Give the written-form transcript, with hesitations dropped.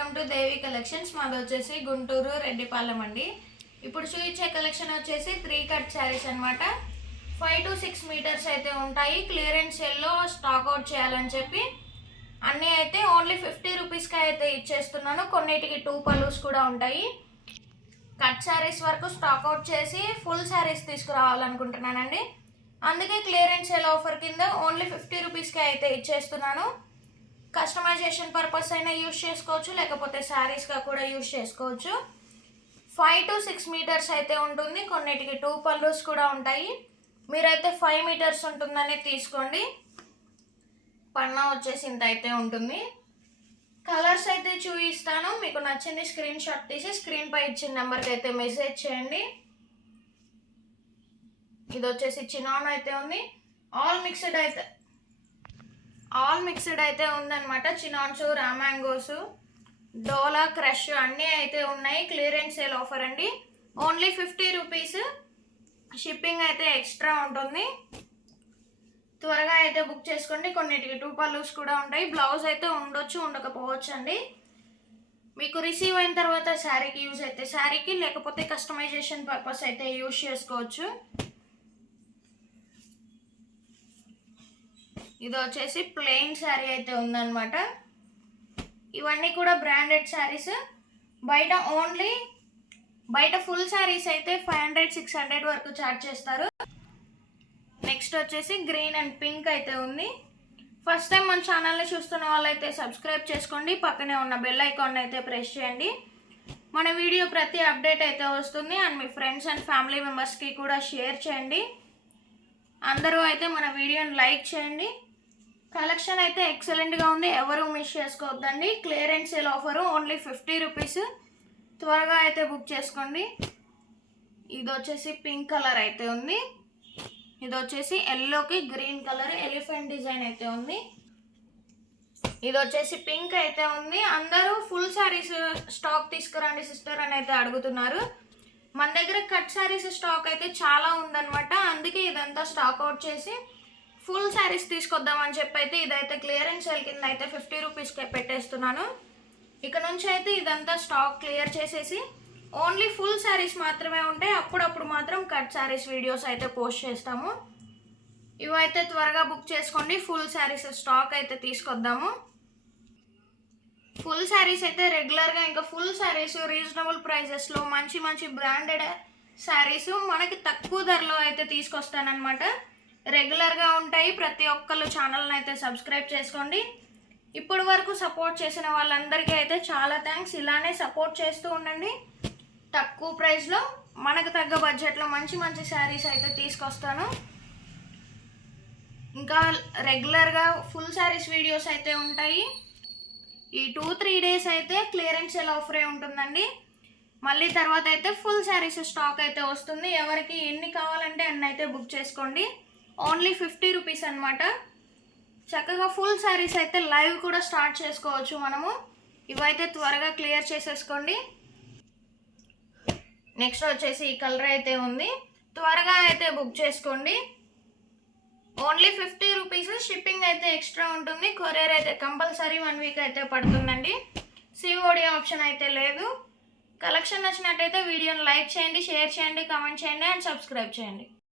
Welcome to Devi collections. మాది వచ్చేసి గుంటూరు రెడ్డిపాలెం అండి. ఇప్పుడు చూపించే కలెక్షన్ వచ్చేసి 3 కట్ శారీస్ అనమాట. 5 to 6 మీటర్స్ అయితే ఉంటాయి. క్లియరెన్స్ సేల్లో స్టాక్ అవుట్ చేయాలని చెప్పి అన్నీ అయితే ఓన్లీ 50 రూపీస్కి అయితే ఇచ్చేస్తున్నాను. కొన్నిటికి 2 పల్లూస్ కూడా ఉంటాయి. కట్ శారీస్ వరకు స్టాక్ అవుట్ చేసి ఫుల్ శారీస్ తీసుకురావాలనుకుంటున్నానండి. అందుకే క్లియరెన్స్ సేల్ ఆఫర్ కింద ఓన్లీ 50 రూపీస్కి అయితే ఇచ్చేస్తున్నాను. కస్టమైజేషన్ పర్పస్ అయినా యూజ్ చేసుకోవచ్చు, లేకపోతే శారీస్గా కూడా యూజ్ చేసుకోవచ్చు. 5 to 6 మీటర్స్ అయితే ఉంటుంది. కొన్నిటికి 2 పల్లూస్ కూడా ఉంటాయి. మీరైతే 5 మీటర్స్ ఉంటుందని తీసుకోండి. పన్నా వచ్చేసి ఇంత అయితే ఉంటుంది. కలర్స్ అయితే చూపిస్తాను. మీకు నచ్చింది స్క్రీన్ షాట్ తీసి స్క్రీన్ పై ఇచ్చిన నెంబర్కి అయితే మెసేజ్ చేయండి. ఇది వచ్చేసి చినాన్ అయితే ఉంది. ఆల్ మిక్స్డ్ అయితే ఉందన్నమాట. చినాన్స్, రామాంగోస్, డోలా, క్రష్ అన్నీ అయితే ఉన్నాయి. క్లియరెన్స్ సేల్ ఆఫర్ అండి. Only 50 rupees. షిప్పింగ్ అయితే ఎక్స్ట్రా ఉంటుంది. త్వరగా అయితే బుక్ చేసుకోండి. కొన్నిటికి 2 పల్లూస్ కూడా ఉంటాయి. బ్లౌజ్ అయితే ఉండొచ్చు, ఉండకపోవచ్చు అండి. మీకు రిసీవ్ అయిన తర్వాత శారీకి యూజ్ అయితే శారీకి, లేకపోతే కస్టమైజేషన్ పర్పస్ అయితే యూజ్ చేసుకోవచ్చు. ఇది వచ్చేసి ప్లెయిన్ శారీ అయితే ఉందన్నమాట. ఇవన్నీ కూడా బ్రాండెడ్ శారీస్. బయట ఫుల్ శారీస్ అయితే 500-600 వరకు ఛార్జ్ చేస్తారు. నెక్స్ట్ వచ్చేసి గ్రీన్ అండ్ పింక్ అయితే ఉంది. ఫస్ట్ టైం మన ఛానల్ని చూస్తున్న వాళ్ళైతే సబ్స్క్రైబ్ చేసుకోండి. పక్కనే ఉన్న బెల్ ఐకాన్ అయితే ప్రెస్ చేయండి. మన వీడియో ప్రతి అప్డేట్ అయితే వస్తుంది. And me friends and family మెంబర్స్కి కూడా షేర్ చేయండి. అందరూ అయితే మన వీడియోని లైక్ చేయండి. కలెక్షన్ అయితే ఎక్సలెంట్గా ఉంది. ఎవరు మిస్ చేసుకోవద్దండి. Clearance sale offer only 50 rupees. త్వరగా అయితే బుక్ చేసుకోండి. ఇది వచ్చేసి పింక్ కలర్ అయితే ఉంది. ఇది వచ్చేసి ఎల్లోకి గ్రీన్ కలర్ ఎలిఫెంట్ డిజైన్ అయితే ఉంది. ఇది వచ్చేసి పింక్ అయితే ఉంది. అందరూ ఫుల్ శారీస్ స్టాక్ తీసుకురండి సిస్టర్ అని అయితే అడుగుతున్నారు. మన దగ్గర కట్ శారీస్ స్టాక్ అయితే చాలా ఉందన్నమాట. అందుకే ఇదంతా స్టాక్ అవుట్ చేసి ఫుల్ శారీస్ తీసుకొద్దామని చెప్పి అయితే ఇదైతే క్లియరెన్స్ సేల్ కింద అయితే 50 రూపీస్కే పెట్టేస్తున్నాను. ఇక నుంచి అయితే ఇదంతా స్టాక్ క్లియర్ చేసేసి ఓన్లీ ఫుల్ శారీస్ మాత్రమే ఉంటాయి. అప్పుడప్పుడు మాత్రం కట్ శారీస్ వీడియోస్ అయితే పోస్ట్ చేస్తాము. ఇవైతే త్వరగా బుక్ చేసుకోండి. ఫుల్ శారీస్ స్టాక్ అయితే తీసుకొద్దాము. ఫుల్ శారీస్ అయితే రెగ్యులర్గా ఇంకా ఫుల్ శారీస్ రీజనబుల్ ప్రైజెస్లో మంచి బ్రాండెడ్ శారీస్ మనకి తక్కువ ధరలో అయితే తీసుకొస్తానన్నమాట. రెగ్యులర్గా ఉంటాయి. ప్రతి ఒక్కళ్ళు ఛానల్ని అయితే సబ్స్క్రైబ్ చేసుకోండి. ఇప్పటి వరకు సపోర్ట్ చేసిన వాళ్ళందరికీ అయితే చాలా థ్యాంక్స్. ఇలానే సపోర్ట్ చేస్తూ ఉండండి. తక్కువ ప్రైస్లో మనకు తగ్గ బడ్జెట్లో మంచి శారీస్ అయితే తీసుకొస్తాను. ఇంకా రెగ్యులర్గా ఫుల్ శారీస్ వీడియోస్ అయితే ఉంటాయి. ఈ 2-3 డేస్ అయితే క్లియరెన్స్ సేల్ ఆఫరే ఉంటుందండి. మళ్ళీ తర్వాత అయితే ఫుల్ శారీస్ స్టాక్ అయితే వస్తుంది. ఎవరికి ఎన్ని కావాలంటే అన్ని అయితే బుక్ చేసుకోండి. ఓన్లీ 50 రూపీస్ అనమాట. చక్కగా ఫుల్ శారీస్ అయితే లైవ్ కూడా స్టార్ట్ చేసుకోవచ్చు మనము. ఇవైతే త్వరగా క్లియర్ చేసేసుకోండి. నెక్స్ట్ వచ్చేసి ఈ కలర్ అయితే ఉంది. త్వరగా అయితే బుక్ చేసుకోండి. Only 50 rupees. షిప్పింగ్ అయితే ఎక్స్ట్రా ఉంటుంది. కొరియర్ అయితే కంపల్సరీ 1 వీక్ అయితే పడుతుందండి. సిఓడి ఆప్షన్ అయితే లేదు. కలెక్షన్ నచ్చినట్టయితే వీడియోని లైక్ చేయండి, షేర్ చేయండి, కామెంట్ చేయండి అండ్ సబ్స్క్రైబ్ చేయండి.